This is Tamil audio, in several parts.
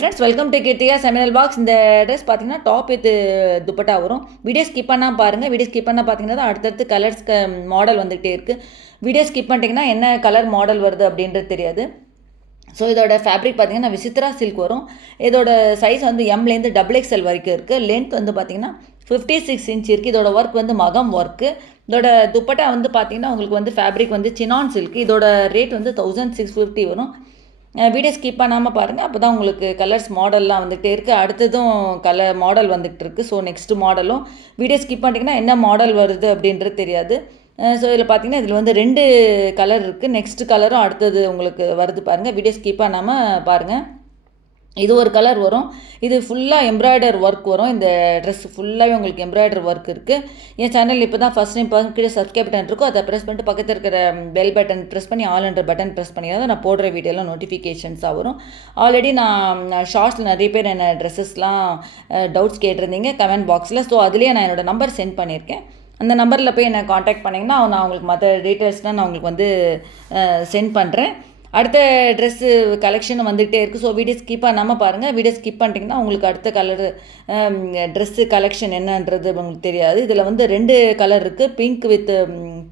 ஃப்ரெண்ட்ஸ் வெல்கம் டு கேட்டியா செமினல் பாக்ஸ். இந்த ட்ரெஸ் பார்த்தீங்கன்னா டாப் வித் துப்பட்டா வரும். வீடியோ ஸ்கிப் பண்ணால் பாருங்கள். வீடியோ ஸ்கிப் பண்ணால் பார்த்தீங்கன்னா அடுத்தடுத்து கலர்ஸ் மாடல் வந்துகிட்டே இருக்குது. வீடியோ ஸ்கிப் பண்ணிட்டீங்கன்னா என்ன கலர் மாடல் வருது அப்படின்றது தெரியாது. ஸோ இதோட ஃபேப்ரிக் பார்த்தீங்கன்னா விசித்ரா சில்க் வரும். இதோட சைஸ் வந்து எம்லேருந்து XXL வரைக்கும் இருக்குது. லென்த் வந்து பார்த்தீங்கன்னா 56 இன்ச் இருக்குது. இதோட ஒர்க் வந்து மகம் ஒர்க்கு. இதோட துப்பட்டா வந்து பார்த்தீங்கன்னா உங்களுக்கு வந்து ஃபேப்ரிக் வந்து சினான் சில்க். இதோட ரேட் வந்து 1650 வரும். வீடியோ ஸ்கிப் பண்ணாமல் பாருங்கள். அப்போ தான் உங்களுக்கு கலர்ஸ் மாடல்லாம் வந்துகிட்டே இருக்குது. அடுத்ததும் கலர் மாடல் வந்துகிட்டு இருக்குது. ஸோ நெக்ஸ்ட்டு மாடலும் வீடியோ ஸ்கிப் பண்ணிட்டீங்கன்னா என்ன மாடல் வருது அப்படின்றது தெரியாது. ஸோ இதில் பார்த்தீங்கன்னா இதில் வந்து 2 கலர் இருக்குது. நெக்ஸ்ட் கலரும் அடுத்தது உங்களுக்கு வருது பாருங்கள். வீடியோ ஸ்கிப் பண்ணாமல் பாருங்கள். இது ஒரு கலர் வரும். இது ஃபுல்லாக எம்ப்ராய்டர் ஒர்க் வரும். இந்த ட்ரெஸ் ஃபுல்லாகவே உங்களுக்கு எம்ப்ராய்டர் ஒர்க் இருக்குது. என் சேனல் இப்போ தான் ஃபஸ்ட் டைம் கீழே சப்ஸ்கிரைப் பட்டன் இருக்கும். அதை ப்ரெஸ் பண்ணிட்டு பக்கத்தில் இருக்கிற பெல் பட்டன் ப்ரெஸ் பண்ணி ஆல் என்ற பட்டன் ப்ரெஸ் பண்ணி தான் நான் போடுற வீடியோலாம் நோட்டிஃபிகேஷன்ஸாக வரும். ஆல்ரெடி நான் ஷார்ட்ஸில் நிறைய பேர் என்ன ட்ரெஸ்ஸஸ்லாம் டவுட்ஸ் கேட்டிருந்தீங்க கமெண்ட் பாக்ஸில். ஸோ அதுலேயே நான் என்னோடய நம்பர் சென்ட் பண்ணியிருக்கேன். அந்த நம்பரில் போய் என்னை காண்டாக்ட் பண்ணிங்கன்னா நான் உங்களுக்கு மற்ற டீட்டெயில்ஸ்லாம் நான் உங்களுக்கு வந்து சென்ட் பண்ணுறேன். அடுத்த ட்ரெஸ்ஸு கலெக்ஷன் வந்துகிட்டே இருக்குது. ஸோ வீடியோ ஸ்கிப் பண்ணாமல் பாருங்கள். வீடியோ ஸ்கிப் பண்ணிட்டீங்கன்னா உங்களுக்கு அடுத்த கலரு ட்ரெஸ்ஸு கலெக்ஷன் என்னன்றது உங்களுக்கு தெரியாது. இதில் வந்து 2 கலர் இருக்குது. பிங்க் வித்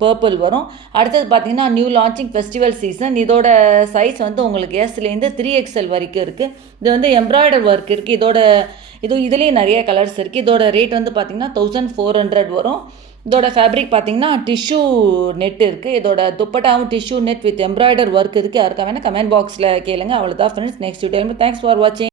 பர்பிள் வரும். அடுத்தது பார்த்தீங்கன்னா நியூ லான்ச்சிங் ஃபெஸ்டிவல் சீசன். இதோட சைஸ் வந்து உங்களுக்கு எஸ்லேருந்து 3XL வரைக்கும் இருக்குது. இது வந்து எம்ப்ராய்டர் ஒர்க் இருக்குது. இதுலேயும் நிறைய கலர்ஸ் இருக்குது. இதோட ரேட் வந்து பார்த்திங்கன்னா 1400 வரும். இதோட ஃபேப்ரிக் பார்த்தீங்கன்னா டிஷ்யூ நெட் இருக்குது. இதோட துப்பட்டாவும் tissue net with embroider work இருக்குது. யாருக்கா வேணால் கமெண்ட் பாக்ஸில் கேளுங்க. அவ்வளோதான் friends. Next video thanks for வாட்சிங்.